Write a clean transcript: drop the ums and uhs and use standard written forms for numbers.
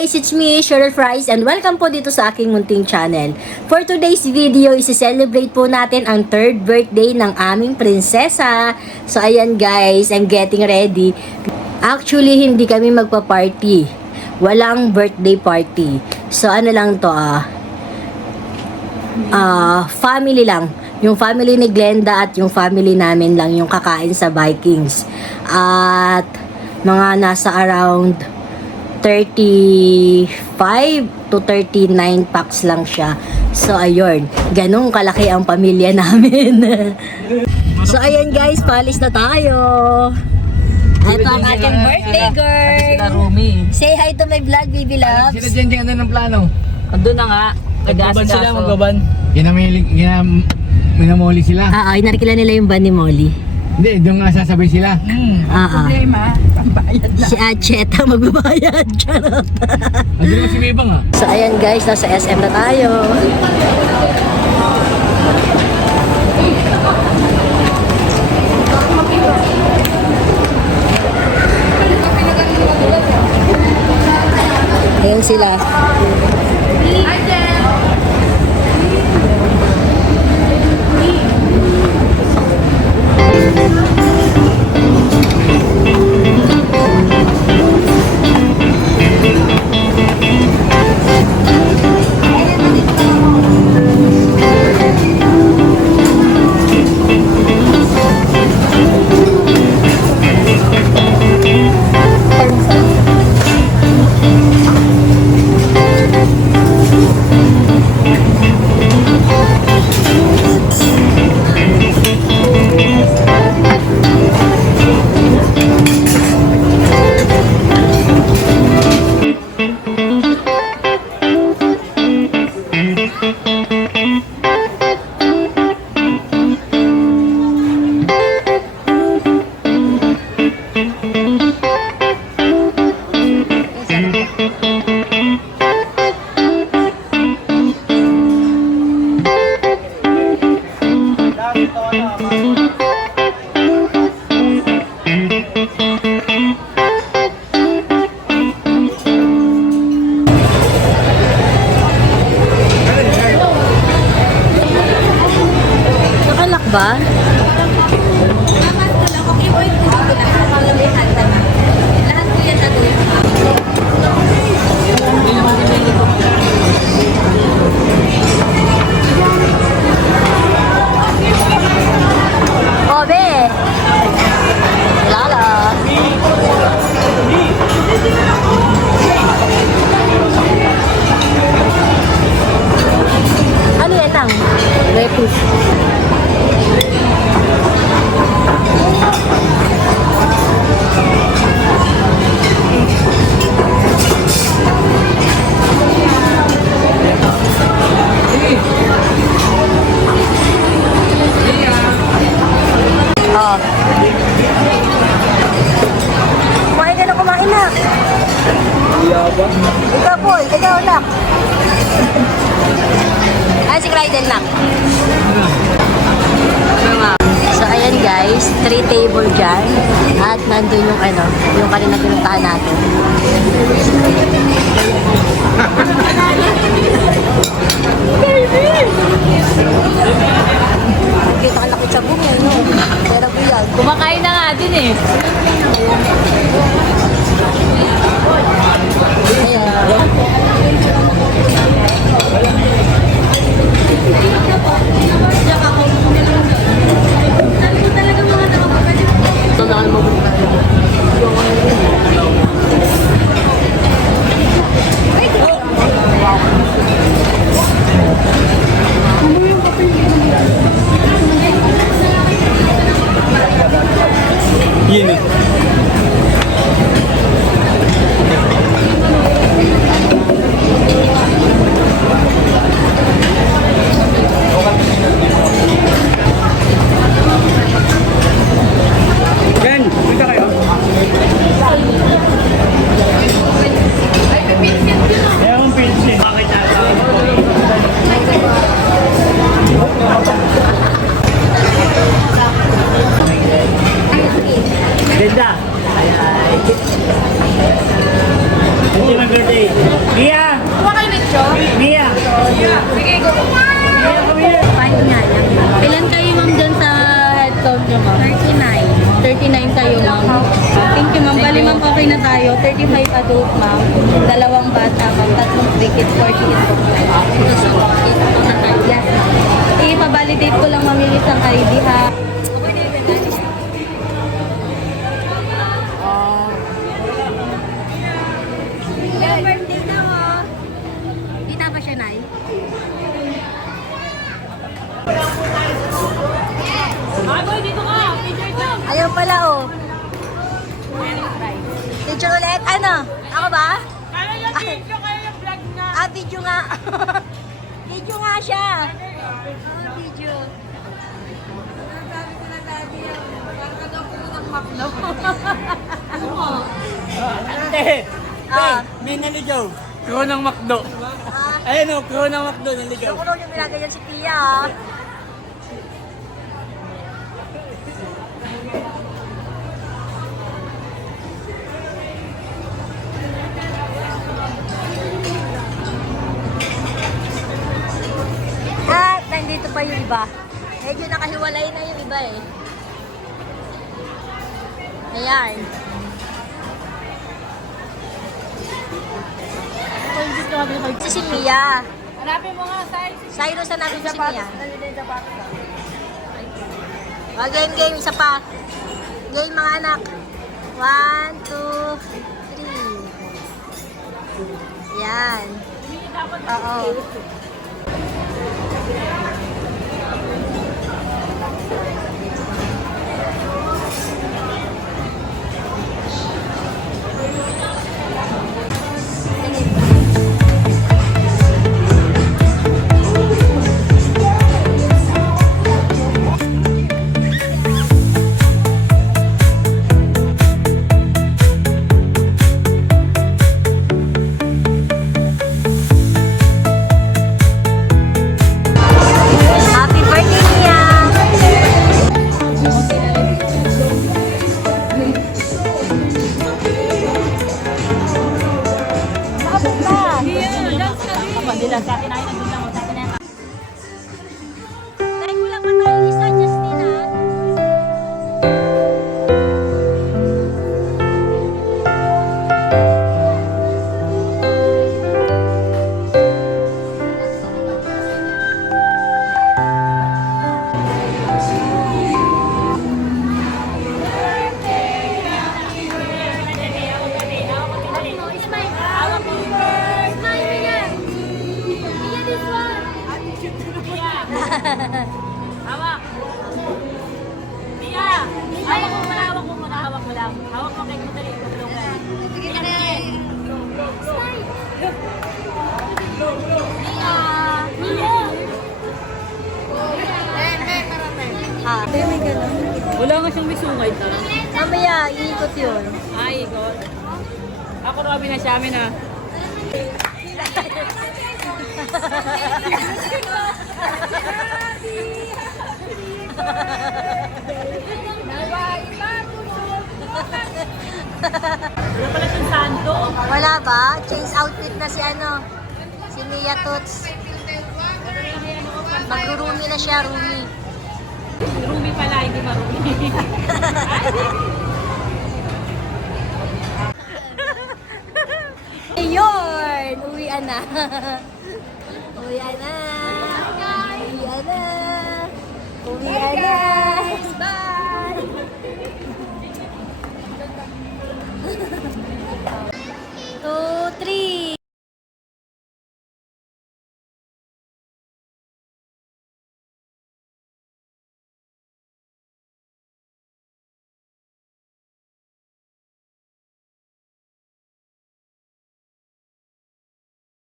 guys, it's me, Cheryl Fries, and welcome po dito sa aking munting channel. For today's video, isi-celebrate po natin ang 3rd birthday ng aming prinsesa. So ayan guys, I'm getting ready. Actually, hindi kami magpa-party. Walang birthday party. So ano lang to family lang. Yung family ni Glenda at yung family namin lang yung kakain sa Vikings. At mga nasa around 35 to 39 packs lang siya. So ayun, ganun kalaki ang pamilya namin. So ayan guys, paalis na tayo. Ito ang ating birthday girl. Say hi to my vlog, baby loves. Sila dyan ano ng plano? Andun na nga. Magbaban sila, magbaban. Minamoli sila. Inarkila nila yung van ni Molly. Hindi, doon nga sasabay sila. Problema, pambayad na. Si Acheta magbabayad. Charot. Andun na si Bebang So ayan guys, nasa SM na tayo. Ayan sila. Nakalak ba? Obe! Lala! Ano yan lang? Repus. Kumain ka na, kumain na. Ikaw po, ikaw na. Si Clyden lang. So ayan guys, 3 table dyan. At nandun yung yung kanina pinuntahan natin. Kita ka lakit sa bumi, no? Pero yan. Kumakain na nga din eh. Ito na mo. Yun eh. Yan, punta kayo. Kaya akong pinsin. Bakit nasa? Ganda. Ay. Happy birthday. Mia! Kuha kayo nito? Mia! Sige, go. Fine nga lang. Ilan kayo ma'am dyan sa headcount nyo ma'am? 39. 39 kayo ma'am. Thank you ma'am. Bali ma'am, okay na tayo. 35 adult ma'am. 2 bata ma'am. 3 free 40 ito. Yes, ma'am. I-validate ko lang ma'am yung isang ID ha. Birthday na mo. Kita ba siya, Nay? Ayaw pala, oh. Picture ulit? Ano? Ako ba? Kaya yung video, kaya yung vlog nga. Ah, video nga. Video nga siya. Video. Ante! Ah. May naligaw. Crew ng McDo. Ah, Ayun o, crew ng McDo naligaw. nakulong yung ginagayan si Pia, ah. At nandito pa yung iba. Medyo nakahiwalay na yung iba eh. Ayan. Si Mia. Hanapin mo nga size. Cyrus na natin si Mia. O, game, game. Isa pa. Game, mga anak. 1, 2, 3. Yan. Oo. Happy birthday, Mia! Bakit ba? Kapandila sa akin ay nandun lang. Sa akin na. Dahil kulang pa tayo isa, Justin, ha? Hawak. Mia! Hawak mo muna, hawak mo muna, hawak mo lang. Hawak mo kay Kutali, tutulungan. Sige na. Mia! Ah, may ganun. Wala nga siyang may sungay ta. Mamaya, iikot yun. Ay, God. Ako Robby na siya, amin na. Wala pala siyang santo. Wala ba? Change outfit na si ano? Si Mia Tots. Mag-rumi na siya, rumi. Rumi pala, hindi marumi. Ayun! Uwian na. Uwian na. Uwian na. Uwian